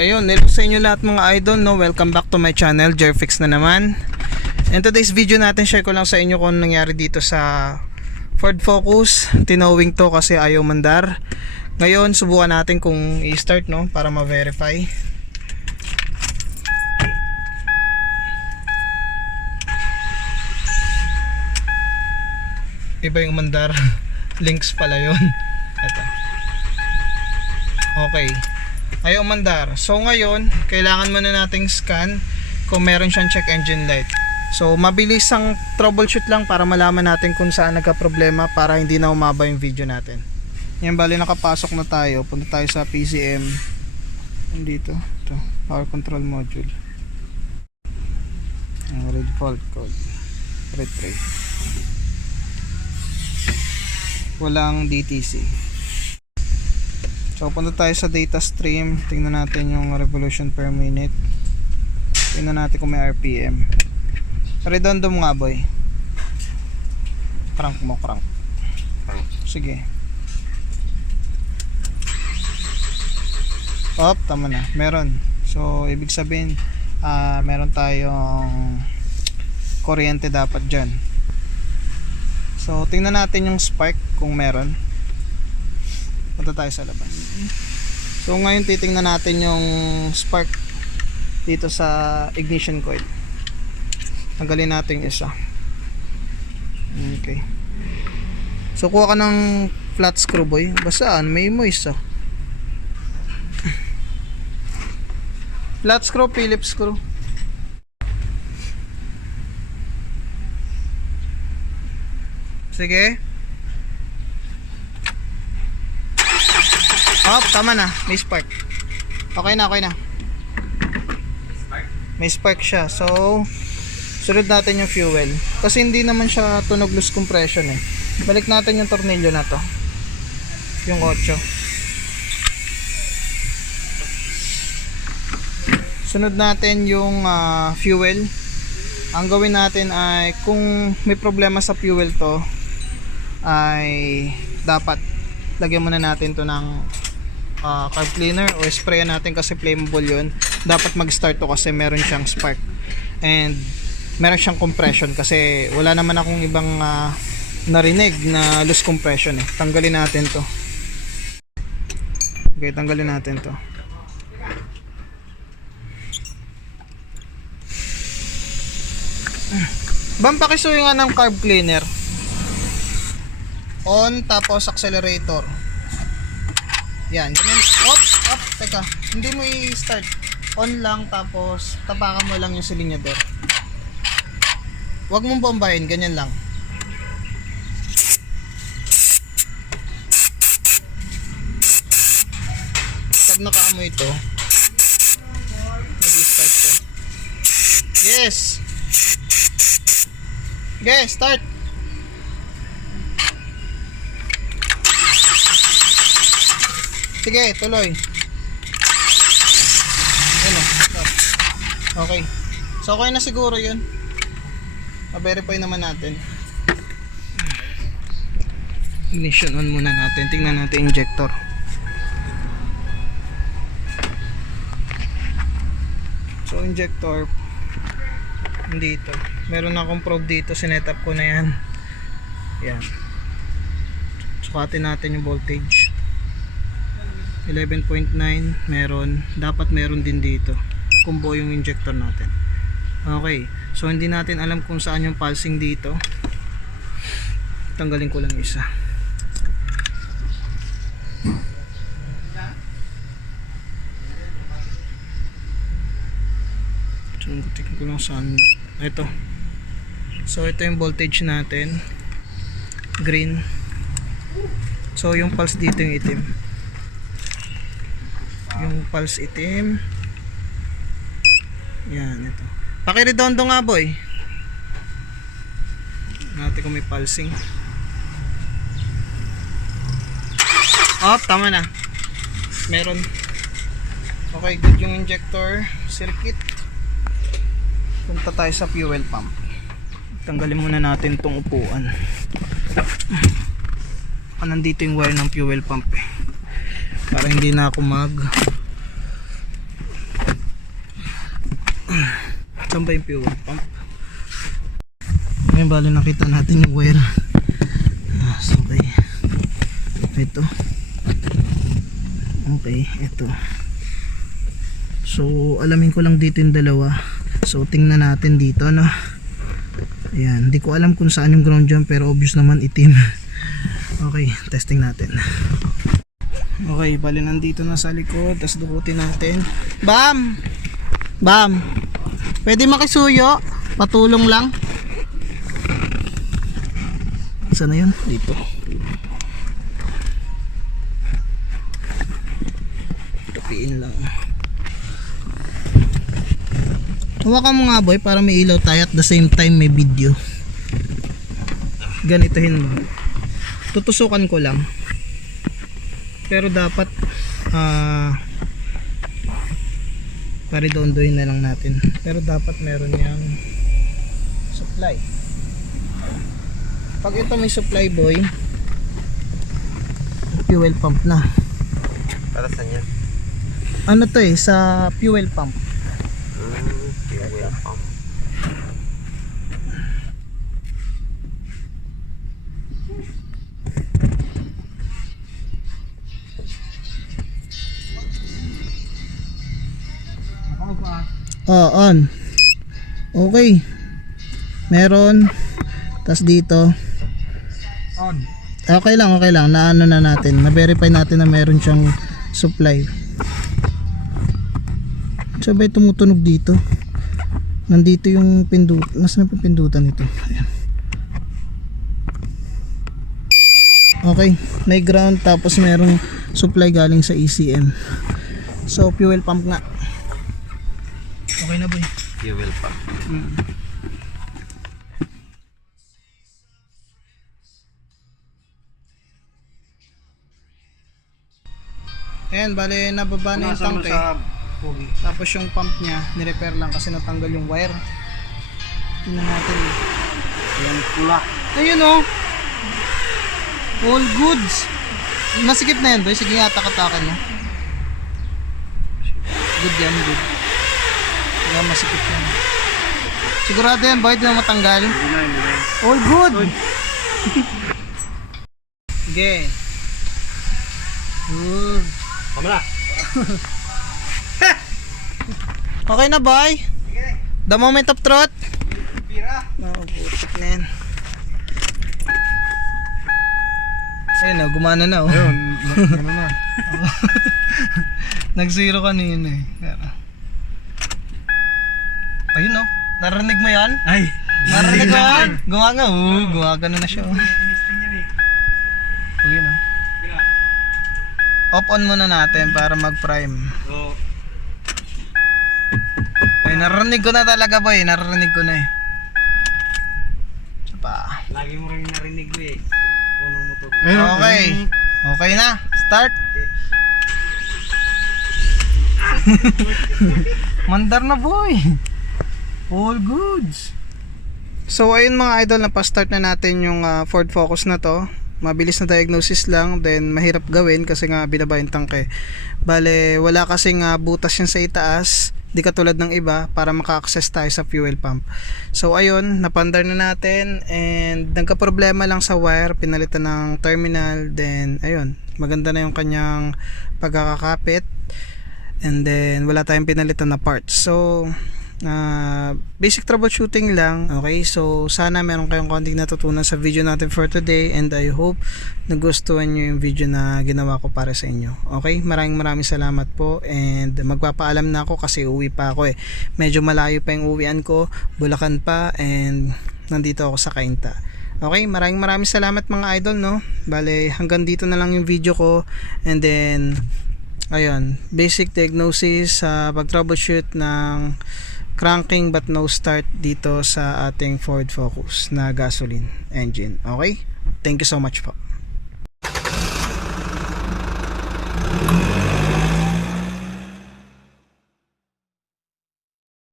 Ayun, hello sa inyo lahat mga idol, no? Welcome back to my channel, Jerfix na naman. In today's video natin, share ko lang sa inyo kung nangyari dito sa Ford Focus. Tinowing to kasi ayaw mandar. Ngayon, subukan natin kung i-start, no? Para ma-verify. Iba yung mandar. Links pala yun. Ito. Okay, ayaw mandar. So ngayon, kailangan muna nating scan kung meron siyang check engine light. So mabilis ang troubleshoot lang para malaman natin kung saan nagka-problema para hindi na umaba yung video natin. Yan, bali nakapasok na tayo. Punta tayo sa PCM. Nandito, ito, power control module. Red fault code. Red tray. Walang DTC. So punta tayo sa data stream, tingnan natin yung revolution per minute. Tingnan natin kung may RPM. Redondo mo nga boy. Crank mo, crank. Sige. Op, tama na. Meron. So ibig sabihin meron tayong kuryente dapat dyan. So tingnan natin yung spark kung meron. Punta tayo sa labas. So ngayon titingnan natin yung spark dito sa ignition coil. Tanggalin natin yung isa. Okay. So kuha ka ng flat screw boy. Basaan, may moist flat screw, Phillips screw. Sige. Oh, tama na. May spark. Okay na, okay na. May spark siya. So, sunod natin yung fuel. Kasi hindi naman siya tunog loose compression eh. Balik natin yung tornilyo na to. Yung 8. Sunod natin yung fuel. Ang gawin natin ay kung may problema sa fuel to ay dapat lagyan muna natin to ng carb cleaner o spray natin kasi flammable yun. Dapat mag-start to kasi meron siyang spark and meron siyang compression kasi wala naman akong ibang narinig na loose compression eh. Tanggalin natin to. Okay, tanggalin natin to. Bang pakisuyo nga ng carb cleaner. On tapos accelerator. Yan, ganyan. Op, teka. Hindi mo i-start. On lang tapos tapakan mo lang yung silinyador. Huwag mong bombahin, ganyan lang. Pag nakaamoy ito, mag-start ko. Yes! Okay, start! Sige, tuloy. Ano? Okay. So, okay na siguro yun. Ma-verify naman natin. Ignition on muna natin. Tingnan natin injector. So, injector dito. Meron akong probe dito. Sinet up ko na yan. Yan. Sukatin natin yung voltage. 11.9 meron, dapat meron din dito kung buo yung injector natin. Okay, so hindi natin alam kung saan yung pulsing dito. Tanggalin ko lang isa. So tingnan ko lang saan ito. So ito yung voltage natin, green. So yung pulse dito yung itim. Yung pulse itim. Yan, ito. Pakiredondo nga boy. Natin kung may pulsing. Oh, tama na. Meron. Okay, good yung injector circuit. Punta tayo sa fuel pump. Tanggalin muna natin tong upuan. Nandito yung wire ng fuel pump eh. Para hindi na ako Saan ba yung fuel pump? Ngayon bali nakita natin yung wire. Okay. Ito. Okay, ito. So alamin ko lang dito yung dalawa. So tingnan natin dito, no. Ayan, hindi ko alam kung saan yung ground dyan, pero obvious naman itim. Okay, testing natin. Okay, bali nandito na sa likod. Tapos dukutin natin. Bam! Bam! Pwede makisuyo? Patulong lang. Saan na yun? Dito. Tupiin lang. Hawakan mo nga boy para may ilaw tayo at the same time may video. Ganitohin mo. Tutusukan ko lang. Pero dapat paridondohin na lang natin. Pero dapat meron yang supply. Pag ito may supply boy, fuel pump na. Para saan yan? Ano to eh, sa fuel pump. Fuel pump. On. Okay. Meron. Tas dito. On. Okay lang, okay lang. Naano na natin. Na-verify natin na meron siyang supply. Sabay tumutunog dito. Nandito yung pindut. Nasaan na yung pindutan nito? Ayan. Okay. May ground tapos merong supply galing sa ECM. So fuel pump nga. Okay na boy. Fuel pump. Ayan, bale nababa na yung tanke. Tapos yung pump niya, nirepair lang kasi natanggal yung wire. Tingnan natin. Yan pula. Ayun oh. All goods. Masikip na yan boy. Sige nga, takatakan mo. Good yan, good. Kaya masikip yan. Sigurado yan boy, di na matanggal. All good. Sige. Good. Kamala. Okay na boy? The moment of truth? Pira. Oo, putik na yan. Ayun o, gumana na o. Ayun, ano na. Nag-zero kanina eh. Ayun o, narinig mo yan? Ay. Narinig mo yan? Gumaga, gumagano na siya o. Ayun o. Off on muna natin para mag-prime. So, Ay, narinig ko na talaga boy, narinig ko na eh. Isa pa. lagi mo rin narinig ko eh. Unang motor. Okay. Okay na. Start. Mandar na boy. All goods. So ayun mga idol, napastart na natin yung Ford Focus na to. Mabilis na diagnosis lang, then mahirap gawin kasi nga binaba yung tangke. Bale, wala kasing butas yan sa itaas, di katulad ng iba para maka-access tayo sa fuel pump. So ayun, napandar na natin and nagka-problema lang sa wire, pinalitan ng terminal, then ayun, maganda na yung kanyang pagkakakapit. And then wala tayong pinalitan na parts. So basic troubleshooting lang. Okay, so sana meron kayong konting natutunan sa video natin for today, and I hope nagustuhan nyo yung video na ginawa ko para sa inyo. Okay, maraming salamat po, and magpapaalam na ako kasi uwi pa ako eh. Medyo malayo pa yung uwian ko, Bulacan pa, and nandito ako sa Cainta. Okay, maraming salamat mga idol, no. Bale, hanggang dito na lang yung video ko, and then ayun, basic diagnosis sa pag-troubleshoot ng cranking but no start dito sa ating Ford Focus na gasoline engine. Okay? Thank you so much po.